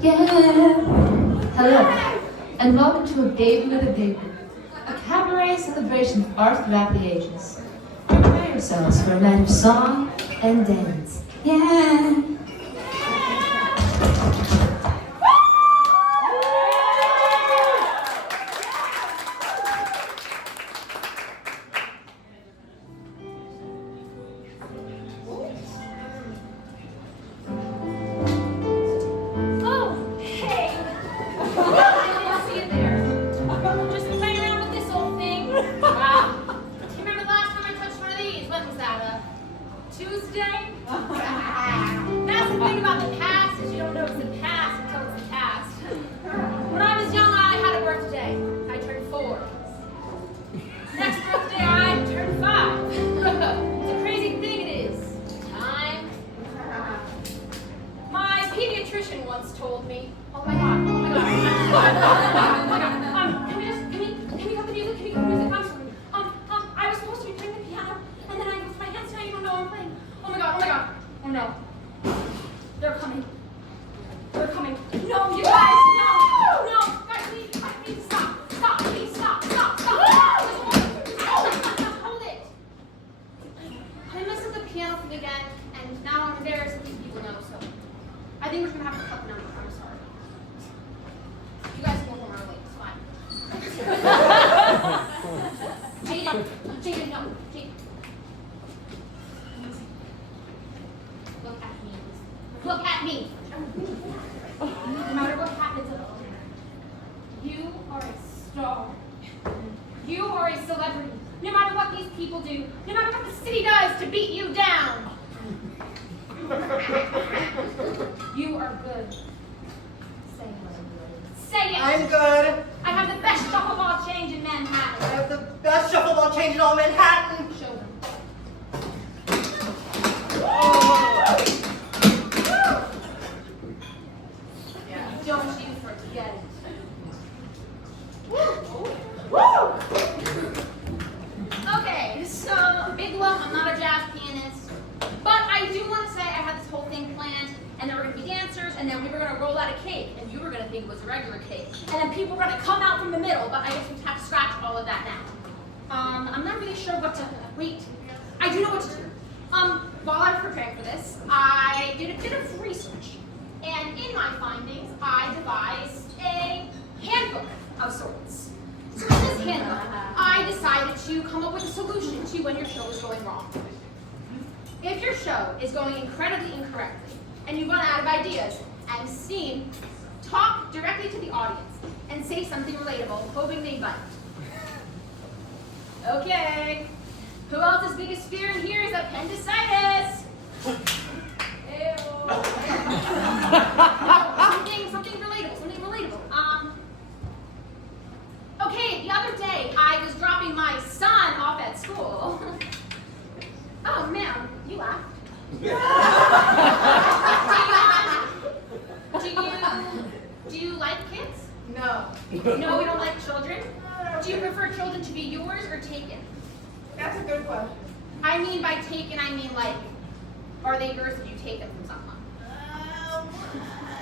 Yeah. Hello, and welcome to A Baby with a Baby, a cabaret celebration of art throughout the ages. Prepare yourselves for a night of song and dance. Yeah. Tuesday? That's the thing about the past is you don't know it's the past until it's the past. When I was young, I had a birthday. I turned 4. Next birthday, I turned 5. It's a crazy thing it is. Time. My pediatrician once told me, oh my god, oh my god. Oh my god. Can we cut the music? Can we cut the music? I was supposed to be playing the piano, and then I moved my hands and I don't know I'm playing. Oh my god, oh my god. Oh no. They're coming. They're coming. No, you guys, no. No. Guys, please, stop. Stop, please, stop. Hold it. I messed up the piano thing again, and now I'm embarrassed that these people know, so I think we're just gonna have to cut the number. I'm sorry. You guys can go home early, it's fine. Jaden, no. Jaden. Look at me. No matter what happens, you are a star. You are a celebrity. No matter what these people do, no matter what the city does to beat you down. You are good. Say it. Say it. I'm good. I have the best shuffle ball change in Manhattan. I have the best shuffle ball change in all Manhattan. Show them. Don't you forget it. Woo! Okay, so big lump, I'm not a jazz pianist, but I do want to say I had this whole thing planned, and there were going to be dancers, and then we were going to roll out a cake, and you were going to think it was a regular cake, and then people were going to come out from the middle, but I guess we have to scratch all of that now. I'm not really sure what to, wait, I do know what to do. While I was preparing for this, I did a bit of research. And in my findings, I devised a handbook of sorts. So in this handbook, I decided to come up with a solution to when your show is going wrong. If your show is going incredibly incorrectly, and you run out of ideas and steam, talk directly to the audience and say something relatable, hoping they bite. Okay, who else's biggest fear in here is appendicitis? something relatable. Okay, the other day I was dropping my son off at school. Oh, ma'am, you laughed. Do you like kids? No. No, we don't like children? Do you prefer children to be yours or taken? That's a good question. I mean by taken, I mean like, are they yours or do you take them from someone?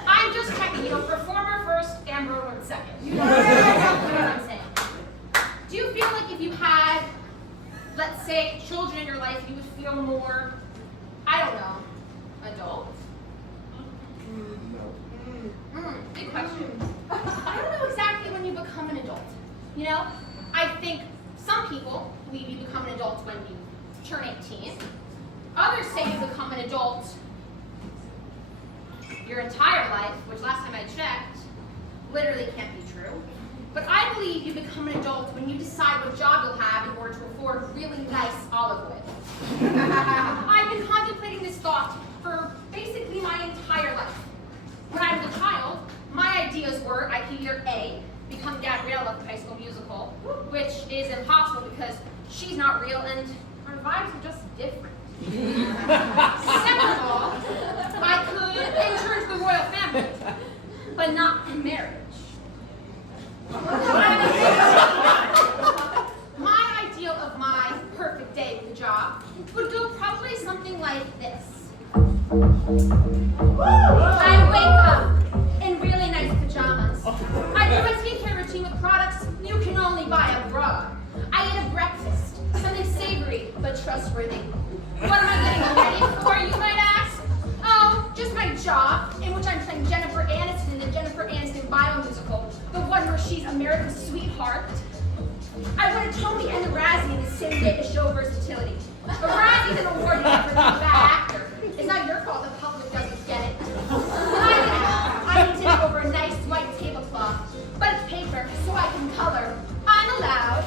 I'm just checking, performer first and roller second. You know what I'm saying? Do you feel like if you had, let's say, children in your life, you would feel more, I don't know, adult? Big question. I don't know exactly when you become an adult. I think some people believe you become an adult when you turn 18. Others say you become an adult your entire life, which last time I checked, literally can't be true. But I believe you become an adult when you decide what job you'll have in order to afford really nice olive oil. I've been contemplating this thought for basically my entire life. When I was a child, my ideas were I could either A, become Gabriella of High School Musical, which is impossible because she's not real and our vibes are just different. Second of all, I could enter into the royal family, but not in marriage. My ideal of my perfect day with a job would go probably something like this. I wake up and realize trustworthy. What am I getting ready for, you might ask? Oh, just my job, in which I'm playing Jennifer Aniston in the Jennifer Aniston bio musical, the one where she's America's sweetheart. I won a Tony and a Razzie in the same day to show versatility. A Razzie is an award you get for being a bad actor. It's not your fault the public doesn't get it. I did it over a nice white tablecloth, but it's paper, so I can color. I'm allowed.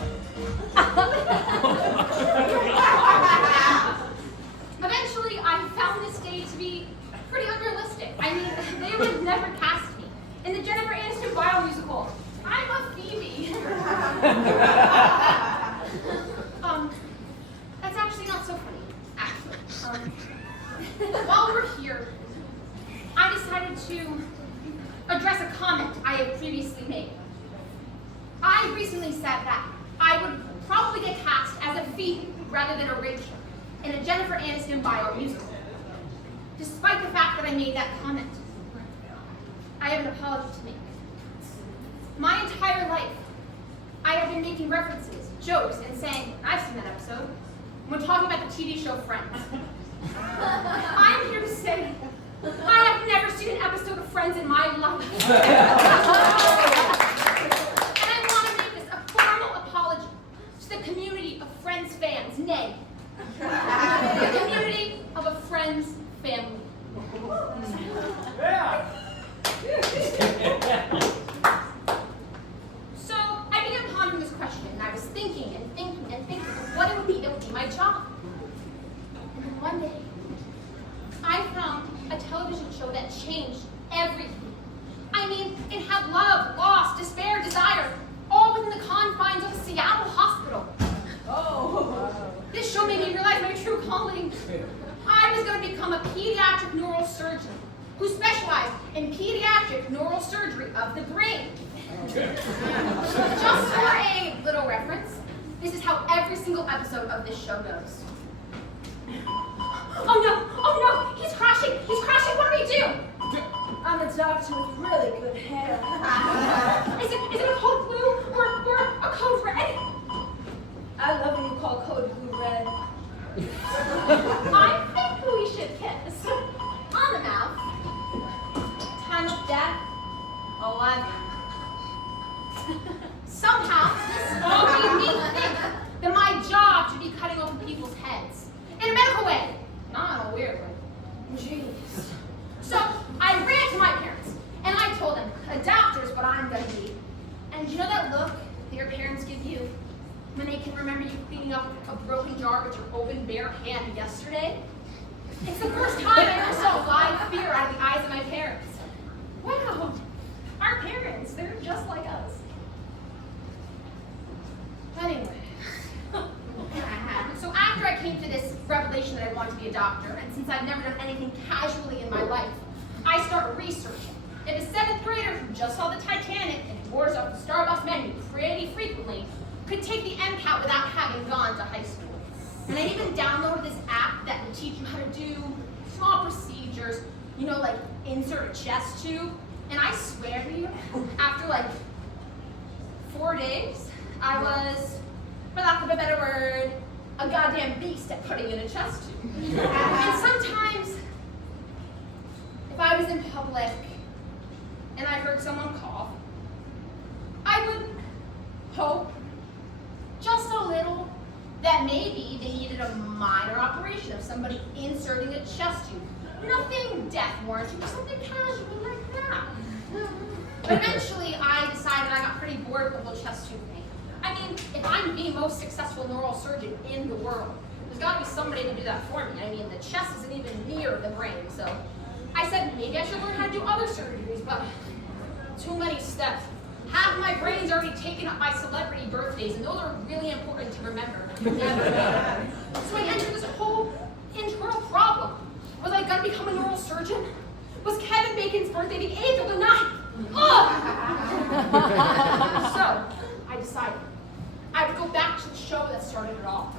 Eventually, I found this day to be pretty unrealistic. I mean, they would never cast me in the Jennifer Aniston bio musical. I'm a Phoebe. That's actually not so funny. Actually, while we're here, I decided to address a comment I had previously made. I recently said that I would probably get cast as a Phoebe rather than a Rachel in a Jennifer Aniston bio musical. Despite the fact that I made that comment, I have an apology to make. My entire life, I have been making references, jokes, and saying, I've seen that episode, when talking about the TV show Friends. I'm here to say, I have never seen an episode of Friends in my life. And I want to make this a formal apology to the community of Friends fans, nay, the community of a Friends family. So I began pondering this question, and I was thinking and thinking and thinking of what it would be that would be my job. And then one day, I found a television show that changed everything. I mean, it had love, loss, despair, desire, all within the confines of a Seattle hospital. Oh. This show made me realize my true calling. I was going to become a pediatric neurosurgeon who specialized in pediatric neural surgery of the brain. Just for a little reference, this is how every single episode of this show goes. Oh no, he's crashing, what do we do? I'm a doctor with really good hair. Is it a code blue or a code red? I love when you call code blue red. I think we should kiss. On the mouth. Time of death, 11. Somehow, this all made me think that my job should be cutting open people's heads. In a medical way, not in a weird way. Jeez. So I ran to my parents, and I told them, a doctor's what I'm gonna be. And you know that look that your parents give you when they can remember you cleaning up a broken jar with your open bare hand yesterday? It's the first time I ever saw live fear out of the eyes of my parents. Wow, our parents, they're just like us. Anyway, so after I came to this revelation that I wanted to be a doctor, and since I've never done anything casually in my life, I start researching. If a 7th grader who just saw the Titanic and orders off the Starbucks menu pretty frequently could take the MCAT without having gone to high school. And I even downloaded this app that will teach you how to do small procedures, you know, like insert a chest tube. And I swear to you, after like 4 days, I was, for lack of a better word, a goddamn beast at putting in a chest tube. And sometimes, if I was in public and I heard someone cough, I would hope, just a little, that maybe they needed a minor operation of somebody inserting a chest tube. Nothing death-warranting, just something casual like that. But eventually, I decided I got pretty bored with the whole chest tube thing. I mean, if I'm the most successful neural surgeon in the world, there's got to be somebody to do that for me. I mean, the chest isn't even near the brain, so I said maybe I should learn how to do other surgeries, but too many steps. Half my brain's already taken up by celebrity birthdays, and those are really important to remember. So I entered this whole internal problem. Was I going to become a neural surgeon? Was Kevin Bacon's birthday the 8th or the 9th? So I decided I would go back to the show that started it all.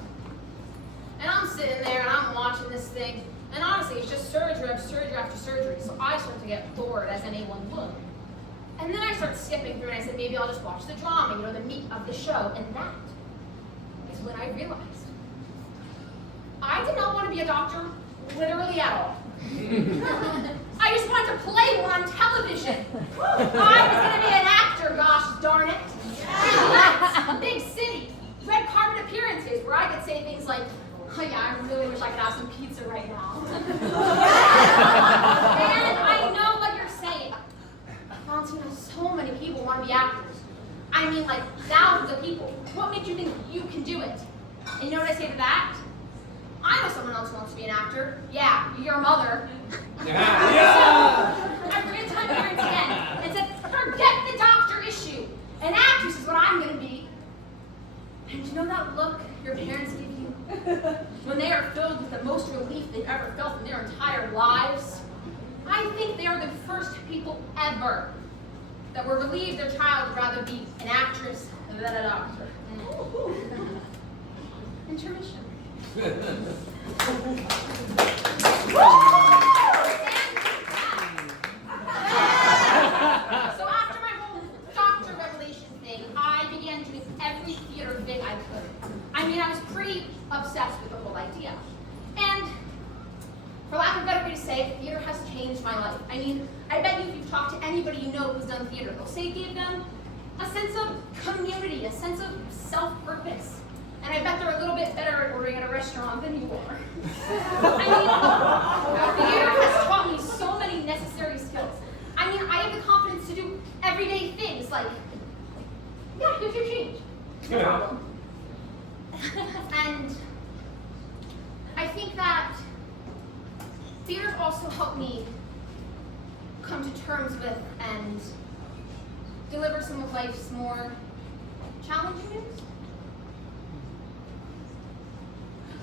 And I'm sitting there and I'm watching this thing, and honestly, it's just surgery after surgery after surgery, so I start to get bored, as anyone would. And then I start skipping through, and I said, maybe I'll just watch the drama, you know, the meat of the show. And that is when I realized I did not want to be a doctor, literally at all. I just wanted to play one on television. I was going to be an actor, gosh darn it. Big city, red carpet appearances where I could say things like, oh yeah, I really wish I could have some pizza right now. And I know what you're saying. Valentina, so many people want to be actors. I mean, like thousands of people. What makes you think you can do it? And you know what I say to that? I know someone else who wants to be an actor. Yeah, your mother. Yeah. So, I ran to my parents again and said, forget the doctor issue. An actress is what I'm going to be. And you know that look your parents give you when they are filled with the most relief they've ever felt in their entire lives? I think they are the first people ever that were relieved their child would rather be an actress than a doctor. Intermission. So after my whole doctor revelation thing, I began doing every theater thing I could. I mean, I was pretty obsessed with the whole idea. And for lack of a better way to say it, theater has changed my life. I mean, I bet you if you've talked to anybody you know who's done theater, they'll say it gave them a sense of community, a sense of self-purpose. And I bet they're a little bit better at ordering at a restaurant than you are. I mean, theater has taught me so many necessary skills. I mean, I have the confidence to do everyday things like, yeah, here's your change. No problem. And I think that theater also helped me come to terms with and deliver some of life's more challenging news.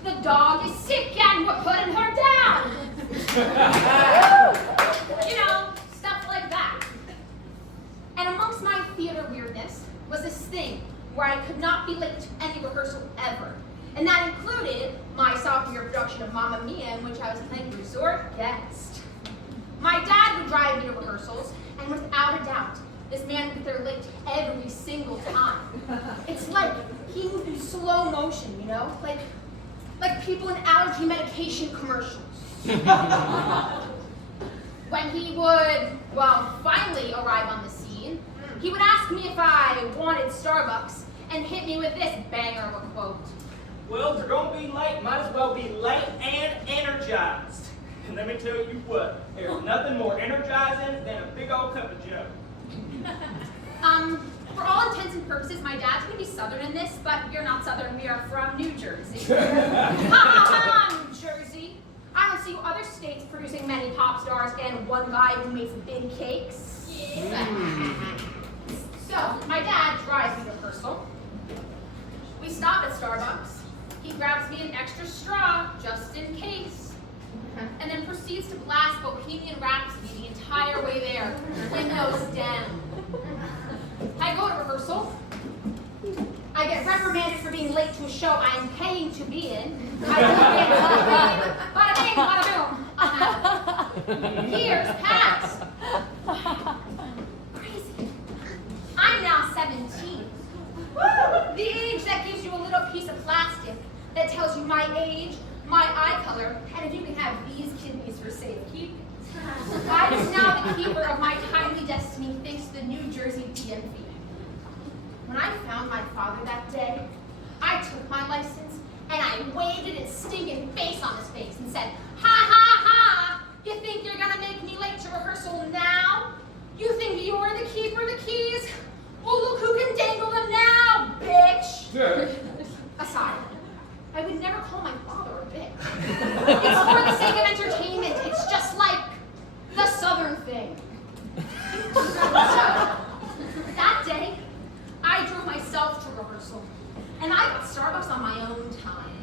The dog is sick and we're putting her down. You know, stuff like that. And amongst my theater weirdness was this thing where I could not be late to any rehearsal ever. And that included my sophomore year production of Mamma Mia, in which I was playing resort guest. My dad would drive me to rehearsals, and without a doubt, this man would get there late every single time. It's like he moved in slow motion, you know? Like people in allergy medication commercials. When he would, well, finally arrive on the scene, he would ask me if I wanted Starbucks and hit me with this banger of a quote. Well, if you're going to be late, might as well be late and energized. And let me tell you what, there's nothing more energizing than a big old cup of joe. For all intents and purposes, my dad's going to be Southern in this, but we're not Southern, we are from New Jersey. New Jersey. I don't see other states producing many pop stars and one guy who makes big cakes. Yeah. So, my dad drives me to rehearsal. We stop at Starbucks. He grabs me an extra straw, just in case. And then proceeds to blast Bohemian Rhapsody the entire way there, windows down. I go to rehearsal. I get reprimanded for being late to a show I am paying to be in. I do bada bing, bada boom. Years pass. Crazy. I'm now 17. The age that gives you a little piece of plastic that tells you my age, my eye color, and if you can have these kidneys for safekeeping. I was now the keeper of my timely destiny thanks to the New Jersey DMV. When I found my father that day, I took my license and I waved it his stinking face on his face and said, ha ha ha, you think you're gonna make me late to rehearsal now? You think you're the keeper of the keys? Well, look who can dangle them now, bitch! Aside, I would never call my father a bitch. It's for the sake of entertainment. It's just like the Southern thing. So, that day, I drove myself to rehearsal, and I got Starbucks on my own time.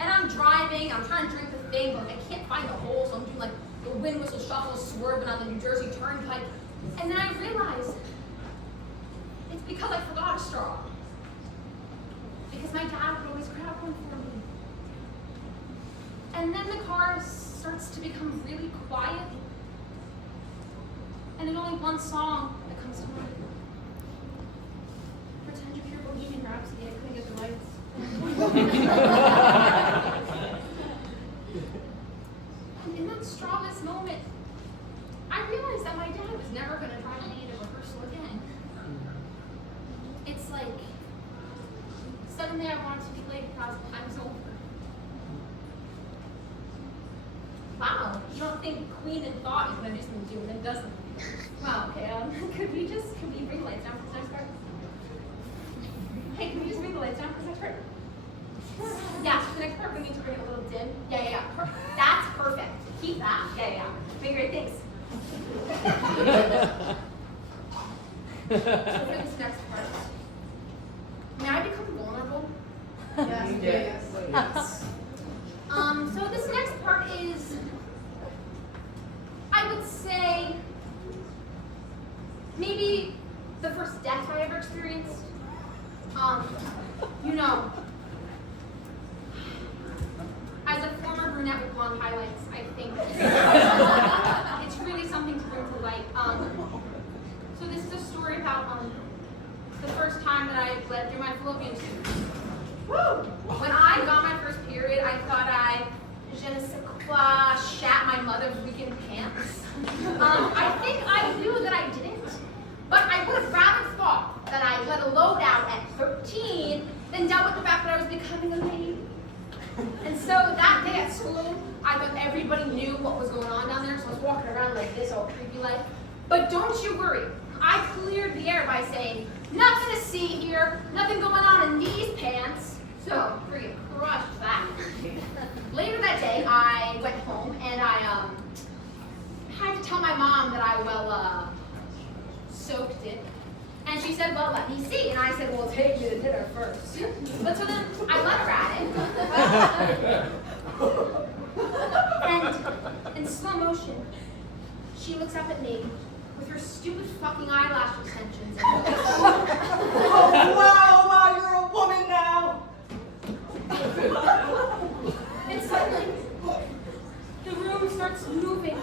And I'm driving, I'm trying to drink the thing, but I can't find the hole, so I'm doing like the wind whistle shuffle swerving on the New Jersey Turnpike. And then I realized it's because I forgot a straw. Because my dad would always grab one for me. And then the car starts to become really quiet. And there's only one song that comes to mind. Pretend you hear Bohemian Rhapsody, I couldn't get the lights. that strawless moment, I realized that my dad was never going to drive me to rehearsal again. It's like, suddenly I want to be late because time's over. Wow, you don't think Queen and Thought you can understand what doing it, doesn't it? Wow, okay, can we bring the lights down for the next part? Hey, can we just bring the lights down for the next part? Yeah, for the next part, we need to bring it a little dim. Yeah. That's perfect. Keep that. Yeah. Big great, thanks. So for this next part, may I become vulnerable? Yes. So this next part is, I would say, maybe the first death I ever experienced. You know, as a former brunette with blonde highlights, I think it's really something to bring to light. So this is a story about the first time that I bled through my fallopian tube. Woo! When I got my first period, I thought I je ne sais quoi shat my mother freaking pants. I think I knew that I didn't, but I would have rather thought that I let a load out at 13 than dealt with the fact that I was becoming a lady. And so that day at school, I thought everybody knew what was going on down there, so I was walking around like this, all creepy like. But don't you worry, I cleared the air by saying, nothing to see here, nothing going on in these pants. So, freaking crushed that. Later that day, I went home and I had to tell my mom that I, soaked it. And she said, well, let me see. And I said, well, take me to dinner first. But so then I let her at it. And in slow motion, she looks up at me with her stupid fucking eyelash extensions. Oh, wow, you're a woman now. And suddenly, the room starts moving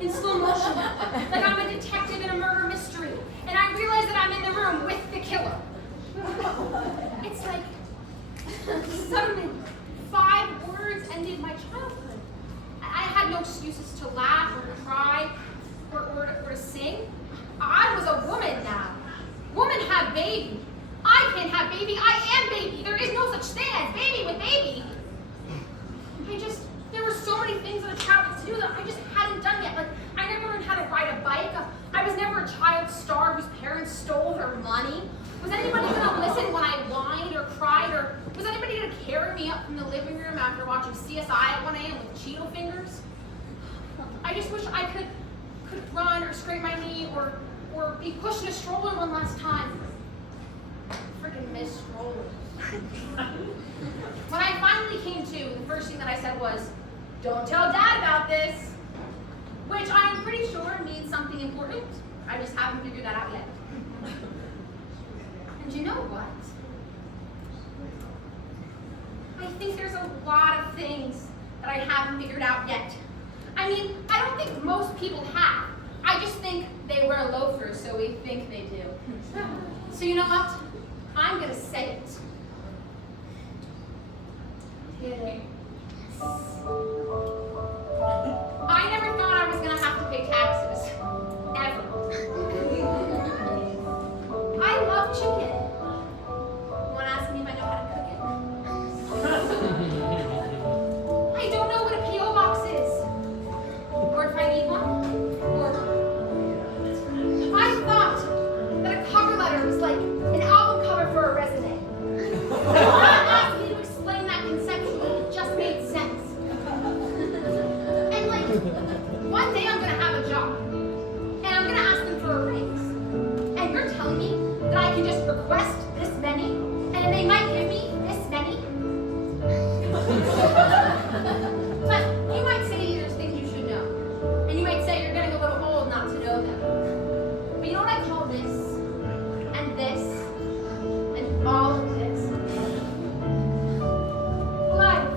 in slow motion, like I'm a detective in a murder mystery, and I realize that I'm in the room with the killer. It's like, suddenly, 5 words ended my childhood. I had no excuses to laugh or to cry or to sing. I was a woman now. Woman have baby. I can't have baby. I am baby. There is no such thing as baby with baby. There were so many things that a child has to do that I just hadn't done yet. Like, I never learned how to ride a bike. I was never a child star whose parents stole their money. Was anybody gonna listen when I whined or cried? Or was anybody gonna carry me up from the living room after watching CSI at 1 a.m. with Cheeto fingers? I just wish I could run or scrape my knee or be pushed in a stroller one last time. Freaking miss strollers. When I finally came to, the first thing that I said was, don't tell Dad about this, which I'm pretty sure means something important. I just haven't figured that out yet. And you know what? I think there's a lot of things that I haven't figured out yet. I mean, I don't think most people have. I just think they wear loafers, so we think they do. So you know what? I'm gonna say it. I never thought I was gonna have to pay taxes. Ever. I love chicken. Wanna ask me if I know how to cook it? I don't know what a P.O. box is. Or if I need one. Or I thought that a cover letter was like an album cover for a resume. When asked me to explain that conceptually, it just made sense. And like, one day I'm gonna have a job, and I'm gonna ask them for a raise. And you're telling me that I can just request this many, and they might give me this many? But you might say there's things you should know. And you might say you're getting a little old not to know them. But you know what I call this? And this? And all of this? Life.